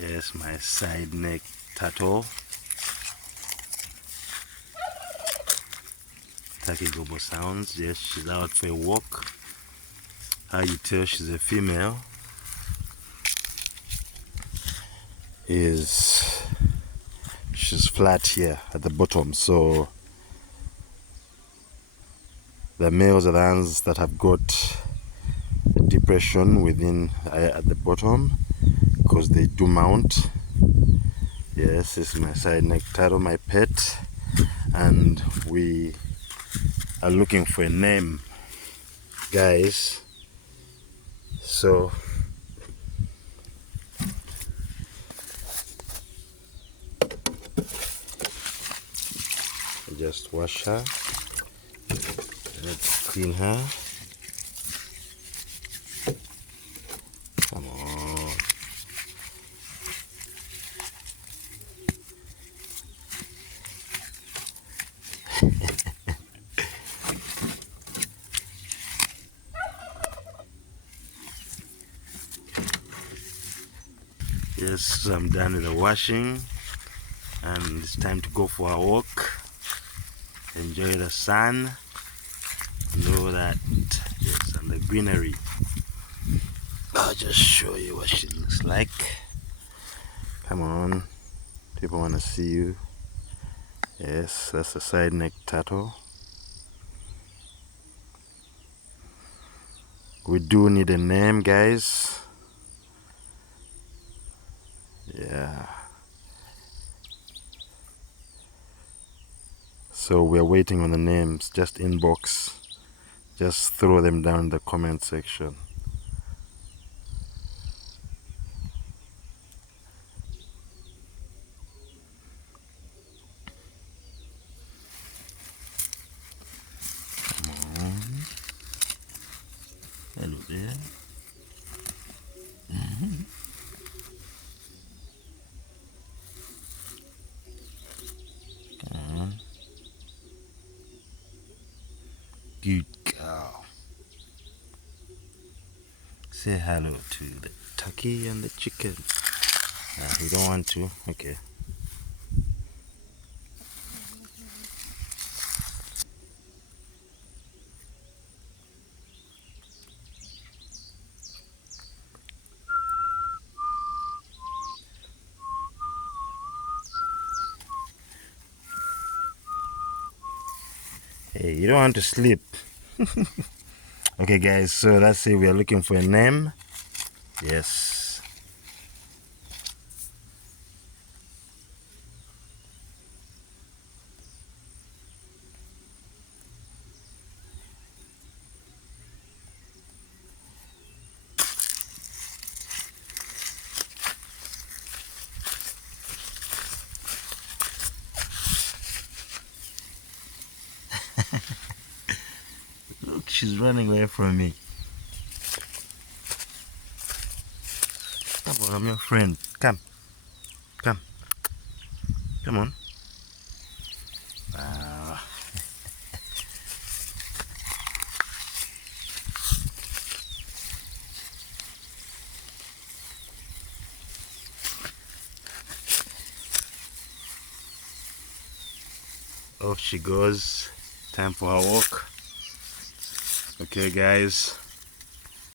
Yes, my side neck turtle. Turkey gobo sounds. Yes, she's out for a walk. How you tell she's a female is she's flat here at the bottom, so the males are the ones that have got a depression within at the bottom because they do mount. Yes, this is my side neck turtle, my pet, and we are looking for a name, guys. So I just wash her. Let's clean her. Come on. Yes, I'm done with the washing and it's time to go for a walk. Enjoy the sun and all that. Yes, and the greenery. I'll just show you what she looks like. Come on, people want to see you. Yes, that's a side neck turtle. We do need a name, guys. Yeah. So we're waiting on the names. Just inbox. Just throw them down in the comment section. Come on. Hello there. Come on. Good girl. Say hello to the turkey and the chicken. You don't want to? Okay. Hey, you don't want to sleep. Okay, guys, so that's it. We are looking for a name. Yes. Look, she's running away from me. Come on, I'm your friend. Come. Come. Come on. Ah. Off she goes. Time for her walk. Okay, guys.